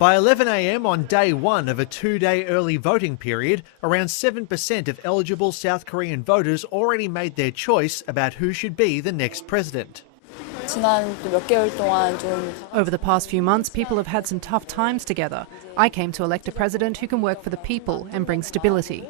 By 11 a.m. on day one of a two-day early voting period, around 7% of eligible South Korean voters already made their choice about who should be the next president. Over the past few months, people have had some tough times together. I came to elect a president who can work for the people and bring stability.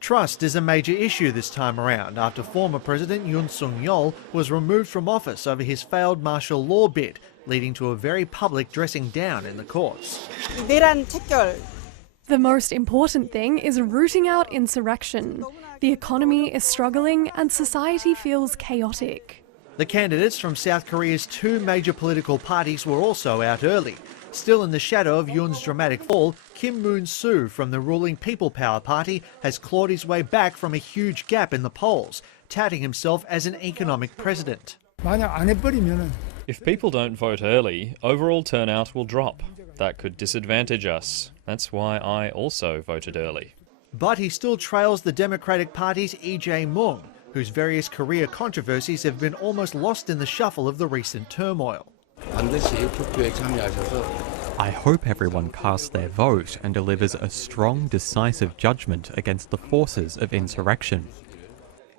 Trust is a major issue this time around after former President Yoon Suk-yeol was removed from office over his failed martial law bid, leading to a very public dressing down in the courts. The most important thing is rooting out insurrection. The economy is struggling and society feels chaotic. The candidates from South Korea's two major political parties were also out early. Still in the shadow of Yoon's dramatic fall, Kim Moon-soo from the ruling People Power Party has clawed his way back from a huge gap in the polls, touting himself as an economic president. If people don't vote early, overall turnout will drop. That could disadvantage us. That's why I also voted early. But he still trails the Democratic Party's Lee Jae-myung, whose various career controversies have been almost lost in the shuffle of the recent turmoil. I hope everyone casts their vote and delivers a strong, decisive judgment against the forces of insurrection.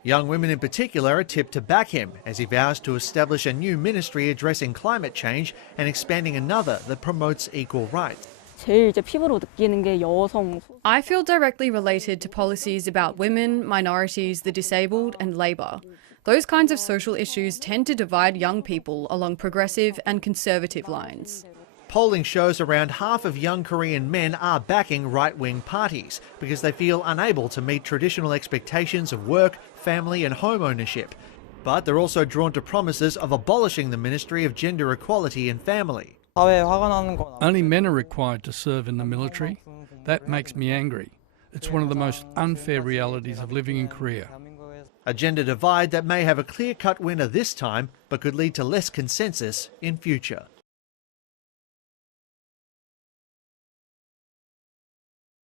Young women in particular are tipped to back him as he vows to establish a new ministry addressing climate change and expanding another that promotes equal rights. I feel directly related to policies about women, minorities, the disabled and labour. Those kinds of social issues tend to divide young people along progressive and conservative lines. Polling shows around half of young Korean men are backing right-wing parties because they feel unable to meet traditional expectations of work, family and home ownership. But they're also drawn to promises of abolishing the Ministry of Gender Equality and Family. Only men are required to serve in the military. That makes me angry. It's one of the most unfair realities of living in Korea. A gender divide that may have a clear-cut winner this time, but could lead to less consensus in future.